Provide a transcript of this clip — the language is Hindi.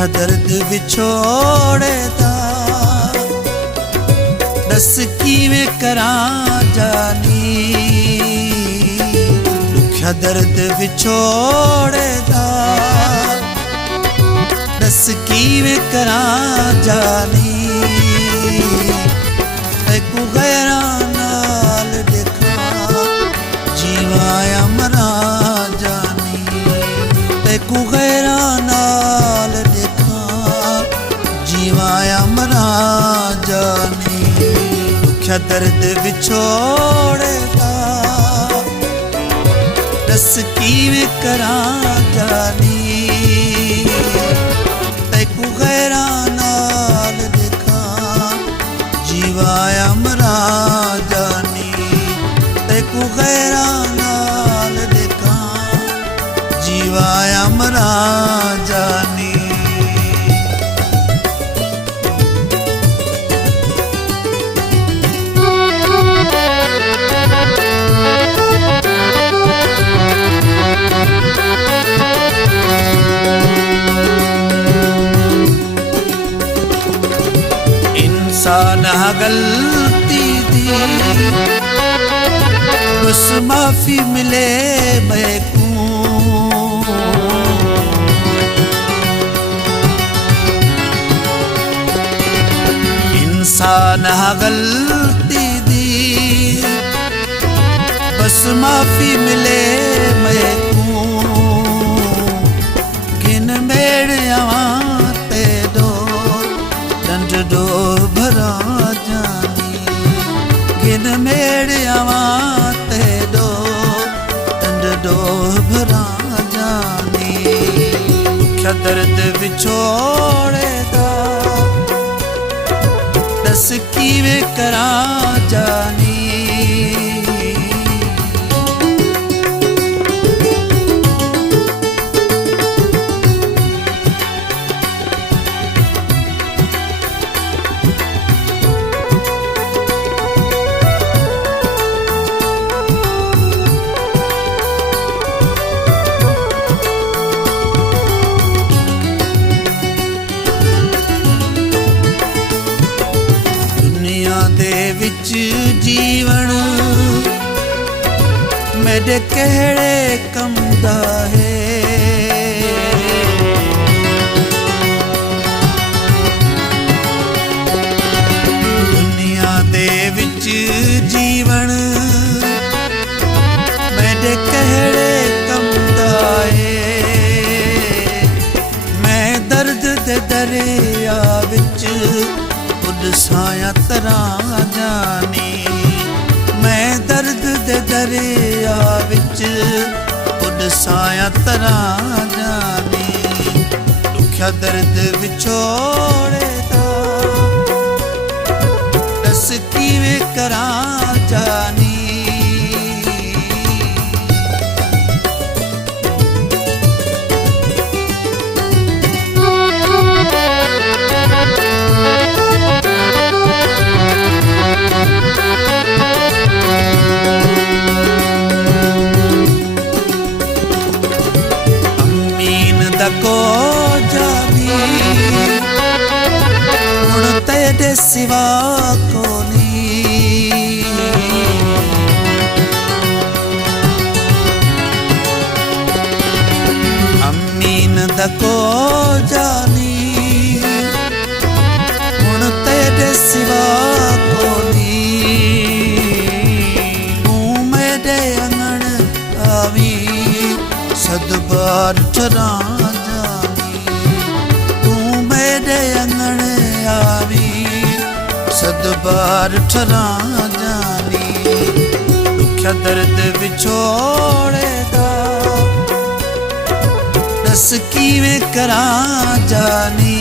दुखा दर्द विछोड़े दा दस कीवें करां जानी। दुखा दर्द विछोड़े दा दस कीवें करां जानी। तैकू गैरां नाल देखा जीवाया मरां जानी। तैकू गैरां नाल देखा जीवाया मरां जानी। दुखा दर्द विछोड़े दा दस कीवें करां जानी। तैकू गैरां नाल देखा जीवाया मरां जानी। तैकू गैरां नाल देखा जीवाया मरां जानी। इंसान गलती दी बस माफी मिले मैकू। इंसान गलती दी बस माफी मिले मैकू। किन मेड़ आवां ते दो डंड दो भरा जानी। किन मेड़ आवां ते दो डंड दो भरा जानी। दुखा दर्द विछोड़े दा दस कीवें करां जानी। विच जीवन मेरे केड़े कम दा है। दुनिया दे विच जीवन मेरे केड़े कम दा है। मैं दर्द दे दरिया विच साया तरां जानी। मैं दर्द दे दरिया विच साया तरां जानी। दुखा दर्द विछोड़े दा दस कीवें करां जानी। को जानी हुण तेरे सिवा कोनी। अमीन दको जानी हुण तेरे सिवा कोनी। तू मेरे अंगण आवी सद बार ठरां अंगण आवी सद बार ठरां जानी। दुखा दर्द विछोड़े दा दस कीवें करां जानी।